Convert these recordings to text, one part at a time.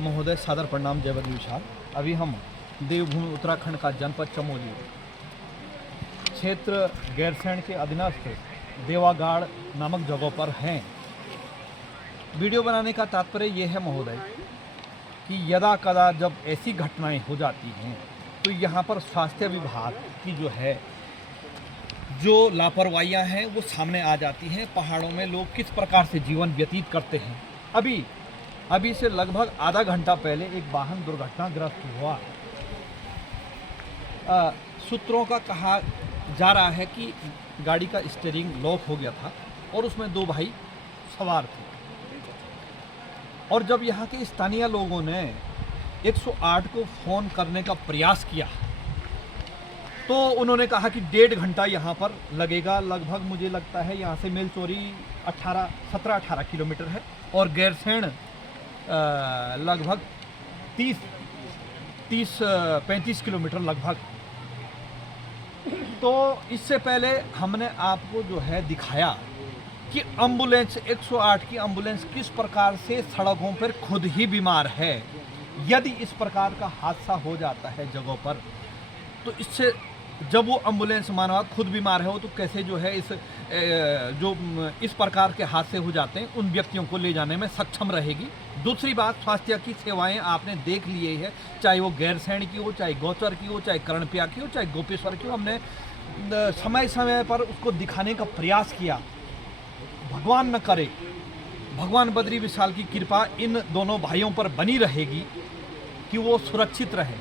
महोदय, सादर प्रणाम, जय बद्री विशाल। अभी हम देवभूमि उत्तराखंड का जनपद चमोली क्षेत्र गैरसैंण के अधीनस्थ देवागाड़ नामक जगहों पर हैं। वीडियो बनाने का तात्पर्य ये है महोदय कि यदा कदा जब ऐसी घटनाएं हो जाती हैं तो यहाँ पर स्वास्थ्य विभाग की जो लापरवाहियाँ हैं वो सामने आ जाती हैं। पहाड़ों में लोग किस प्रकार से जीवन व्यतीत करते हैं। अभी से लगभग आधा घंटा पहले एक वाहन दुर्घटनाग्रस्त हुआ। सूत्रों का कहा जा रहा है कि गाड़ी का स्टीयरिंग लॉक हो गया था और उसमें दो भाई सवार थे। और जब यहाँ के स्थानीय लोगों ने 108 को फ़ोन करने का प्रयास किया तो उन्होंने कहा कि 1.5 घंटा यहाँ पर लगेगा। लगभग मुझे लगता है यहाँ से मेलचोरी 17-18 किलोमीटर है और गैरसैंण लगभग 30-35 किलोमीटर लगभग। तो इससे पहले हमने आपको दिखाया कि एम्बुलेंस 108 की एम्बुलेंस किस प्रकार से सड़कों पर खुद ही बीमार है। यदि इस प्रकार का हादसा हो जाता है जगहों पर तो इससे जब वो एम्बुलेंस मानव खुद बीमार है हो तो कैसे इस प्रकार के हादसे हो जाते हैं उन व्यक्तियों को ले जाने में सक्षम रहेगी। दूसरी बात, स्वास्थ्य की सेवाएं आपने देख लिए है, चाहे वो गैरसैंण की हो, चाहे गौचर की हो, चाहे कर्णप्रिया की हो, चाहे गोपेश्वर की हो। हमने समय समय पर उसको दिखाने का प्रयास किया। भगवान न करे, भगवान बद्री विशाल की कृपा इन दोनों भाइयों पर बनी रहेगी कि वो सुरक्षित रहे।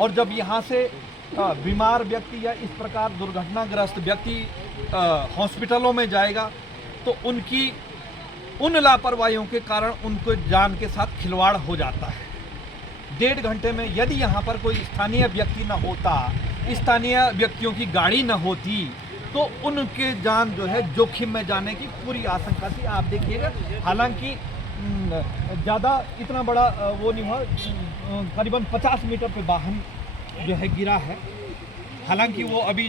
और जब यहाँ से बीमार व्यक्ति या इस प्रकार दुर्घटनाग्रस्त व्यक्ति हॉस्पिटलों में जाएगा तो उन लापरवाहियों के कारण उनको जान के साथ खिलवाड़ हो जाता है। 1.5 घंटे में यदि यहाँ पर कोई स्थानीय व्यक्ति न होता, स्थानीय व्यक्तियों की गाड़ी न होती तो उनके जान जोखिम में जाने की पूरी आशंका थी। आप देखिएगा, हालांकि ज़्यादा इतना बड़ा वो नहीं हुआ, करीबन 50 मीटर पे वाहन गिरा है। हालांकि वो अभी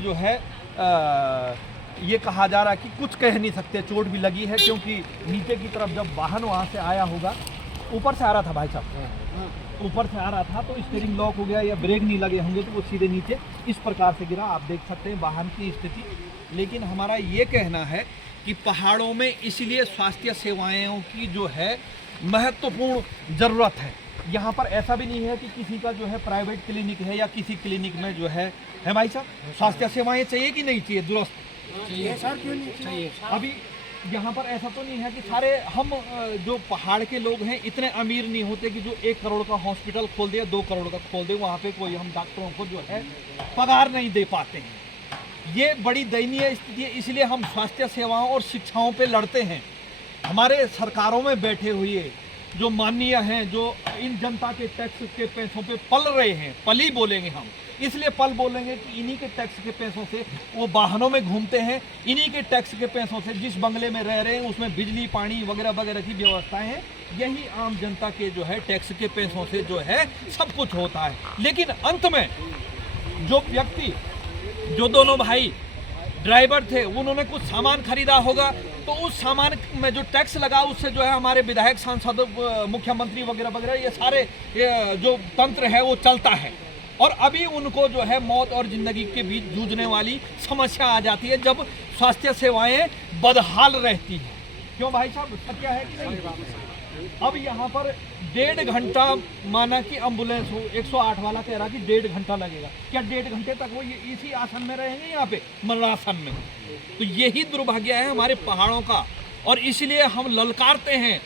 ये कहा जा रहा है कि कुछ कह नहीं सकते, चोट भी लगी है क्योंकि नीचे की तरफ जब वाहन वहाँ से आया होगा, ऊपर से आ रहा था भाई साहब, ऊपर से आ रहा था तो स्टीयरिंग लॉक हो गया या ब्रेक नहीं लगे होंगे तो वो सीधे नीचे इस प्रकार से गिरा। आप देख सकते हैं वाहन की स्थिति। लेकिन हमारा ये कहना है कि पहाड़ों में इसलिए स्वास्थ्य सेवाओं की महत्वपूर्ण ज़रूरत है। यहाँ पर ऐसा भी नहीं है कि किसी का प्राइवेट क्लिनिक है या किसी क्लिनिक में है भाई साहब, स्वास्थ्य सेवाएं चाहिए कि नहीं चाहिए? दुरुस्त चाहिए सर, क्यों नहीं चाहिए? अभी यहाँ पर ऐसा तो नहीं है कि सारे हम जो पहाड़ के लोग हैं इतने अमीर नहीं होते कि जो 1 करोड़ का हॉस्पिटल खोल दे या 2 करोड़ का खोल दे, वहाँ पे कोई हम डॉक्टरों को पगार नहीं दे पाते हैं। ये बड़ी दयनीय स्थिति है। इसलिए हम स्वास्थ्य सेवाओं और शिक्षाओं पे लड़ते हैं। हमारे सरकारों में बैठे हुए जो माननीय हैं, जो इन जनता के टैक्स के पैसों पे पल रहे हैं, पली बोलेंगे हम, इसलिए पल बोलेंगे कि इन्हीं के टैक्स के पैसों से वो वाहनों में घूमते हैं, इन्हीं के टैक्स के पैसों से जिस बंगले में रह रहे हैं उसमें बिजली पानी वगैरह वगैरह की व्यवस्थाएं हैं। यही आम जनता के टैक्स के पैसों से सब कुछ होता है। लेकिन अंत में जो दोनों भाई ड्राइवर थे उन्होंने कुछ सामान खरीदा होगा तो उस सामान में जो टैक्स लगा उससे हमारे विधायक, सांसद, मुख्यमंत्री वगैरह वगैरह ये सारे जो तंत्र है वो चलता है। और अभी उनको मौत और जिंदगी के बीच जूझने वाली समस्या आ जाती है जब स्वास्थ्य सेवाएं बदहाल रहती हैं। क्यों भाई साहब, सत्य है कि नहीं? अब यहाँ पर 1.5 घंटा माना कि एम्बुलेंस हो, 108 वाला कह रहा कि 1.5 घंटा लगेगा। क्या 1.5 घंटे तक वो इसी आसन में रहेंगे यहाँ पे, मरणासन में? तो यही दुर्भाग्य है हमारे पहाड़ों का। और इसलिए हम ललकारते हैं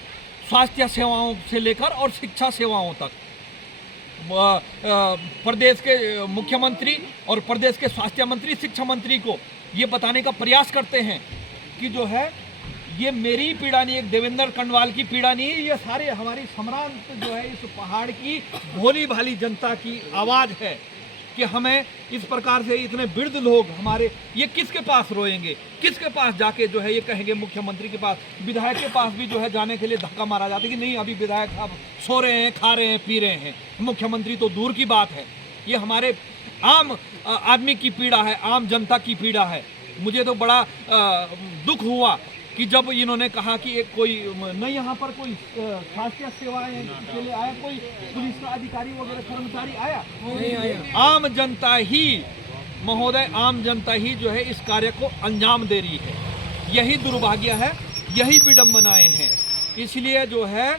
स्वास्थ्य सेवाओं से लेकर और शिक्षा सेवाओं तक। प्रदेश के मुख्यमंत्री और प्रदेश के स्वास्थ्य मंत्री, शिक्षा मंत्री को ये बताने का प्रयास करते हैं कि ये मेरी पीड़ा नहीं, एक देवेंद्र कंडवाल की पीड़ा नहीं है, ये सारे हमारी सम्रांत इस पहाड़ की भोली भाली जनता की आवाज़ है कि हमें इस प्रकार से इतने वृद्ध लोग हमारे ये किसके पास रोएंगे, किसके पास जाके ये कहेंगे? मुख्यमंत्री के पास, विधायक के पास भी जाने के लिए धक्का मारा जाता है कि नहीं अभी विधायक अब सो रहे हैं, खा रहे हैं, पी रहे हैं। मुख्यमंत्री तो दूर की बात है। ये हमारे आम आदमी की पीड़ा है, आम जनता की पीड़ा है। मुझे तो बड़ा दुख हुआ कि जब इन्होंने कहा कि एक कोई नहीं यहाँ पर कोई स्वास्थ्य सेवाएं के लिए आया, कोई पुलिस का अधिकारी वगैरह कर्मचारी आया नहीं आया। आम जनता ही महोदय, आम जनता ही जो है इस कार्य को अंजाम दे रही है। यही दुर्भाग्य है, यही विडंबनाएं हैं। इसलिए जो है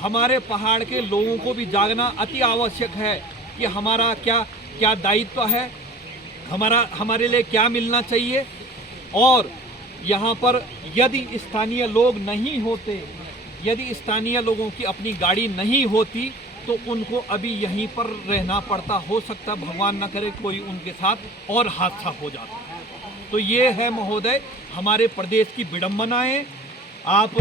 हमारे पहाड़ के लोगों को भी जागना अति आवश्यक है कि हमारा क्या क्या दायित्व है, हमारे लिए क्या मिलना चाहिए। और यहाँ पर यदि स्थानीय लोग नहीं होते, यदि स्थानीय लोगों की अपनी गाड़ी नहीं होती तो उनको अभी यहीं पर रहना पड़ता, हो सकता भगवान न करे कोई उनके साथ और हादसा हो जाता। तो ये है महोदय हमारे प्रदेश की विडंबनाएं। आप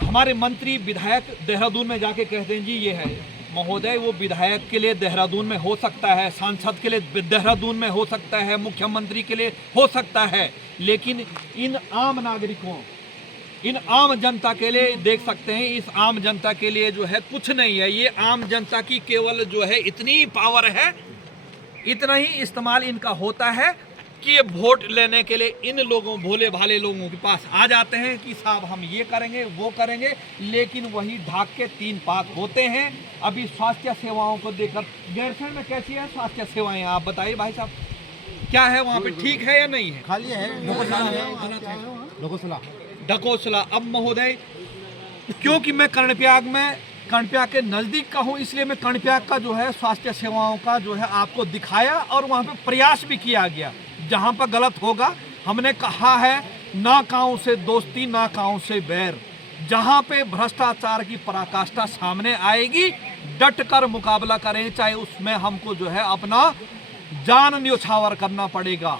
हमारे मंत्री विधायक देहरादून में जाके कहते हैं जी ये है महोदय, वो विधायक के लिए देहरादून में हो सकता है, सांसद के लिए देहरादून में हो सकता है, मुख्यमंत्री के लिए हो सकता है, लेकिन इन आम नागरिकों, इन आम जनता के लिए देख सकते हैं, इस आम जनता के लिए जो है कुछ नहीं है। ये आम जनता की केवल जो है इतनी पावर है, इतना ही इस्तेमाल इनका होता है कि ये वोट लेने के लिए इन लोगों, भोले भाले लोगों के पास आ जाते हैं कि साहब हम ये करेंगे वो करेंगे, लेकिन वही ढाक के तीन पाक होते हैं। अभी स्वास्थ्य सेवाओं को देखकर गैरसैंण में कैसी है स्वास्थ्य सेवाएं, आप बताइए भाई साहब, क्या है वहाँ पे, ठीक है या नहीं है? खाली है, ढकोसला। अब महोदय क्योंकि मैं कर्णप्रयाग के नज़दीक का हूँ, इसलिए मैं कर्णप्रयाग का जो है स्वास्थ्य सेवाओं का जो है आपको दिखाया और वहाँ पे प्रयास भी किया गया। जहाँ पर गलत होगा हमने कहा है ना काऊ से दोस्ती ना काऊ से बैर। जहाँ पे भ्रष्टाचार की पराकाष्ठा सामने आएगी डट कर मुकाबला करें, चाहे उसमें हमको जो है अपना जान न्योछावर करना पड़ेगा।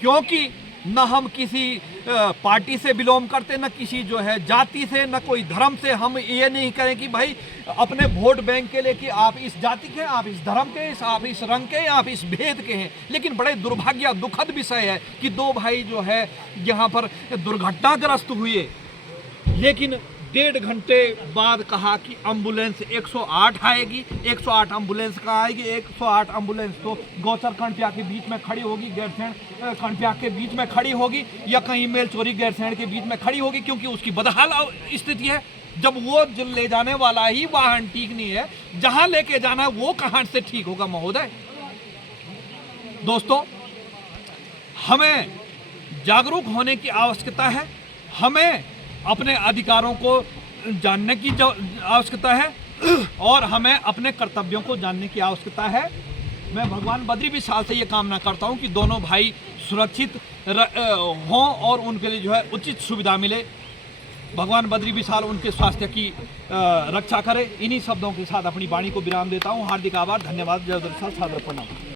क्योंकि न हम किसी पार्टी से बिलोंग करते, न किसी जो है जाति से, न कोई धर्म से। हम ये नहीं करें कि भाई अपने वोट बैंक के लिए कि आप इस जाति के, आप इस धर्म के, आप इस रंग के, आप इस भेद के हैं। लेकिन बड़े दुर्भाग्य दुखद विषय है कि दो भाई जो है यहाँ पर दुर्घटनाग्रस्त हुए, लेकिन 1.5 घंटे बाद कहा कि एम्बुलेंस 108 आएगी। 108 एम्बुलेंस कहाँ आएगी? 108 एम्बुलेंस तो गौचर कर्णप्रयाग के बीच में खड़ी होगी, गैरसैंण कर्णप्रयाग के बीच में खड़ी होगी, या कहीं मेलचोरी गैरसैंण के बीच में खड़ी होगी, क्योंकि उसकी बदहाल स्थिति है। जब वो ले जाने वाला ही वाहन ठीक नहीं है, जहां लेके जाना है वो कहां से ठीक होगा महोदय? दोस्तों, हमें जागरूक होने की आवश्यकता है, हमें अपने अधिकारों को जानने की आवश्यकता है और हमें अपने कर्तव्यों को जानने की आवश्यकता है। मैं भगवान बद्री विशाल से ये कामना करता हूँ कि दोनों भाई सुरक्षित हों और उनके लिए जो है उचित सुविधा मिले। भगवान बद्री विशाल उनके स्वास्थ्य की रक्षा करे। इन्हीं शब्दों के साथ अपनी वाणी को विराम देता हूँ। हार्दिक आभार, धन्यवाद, जय विशाल, सादर प्रणाम।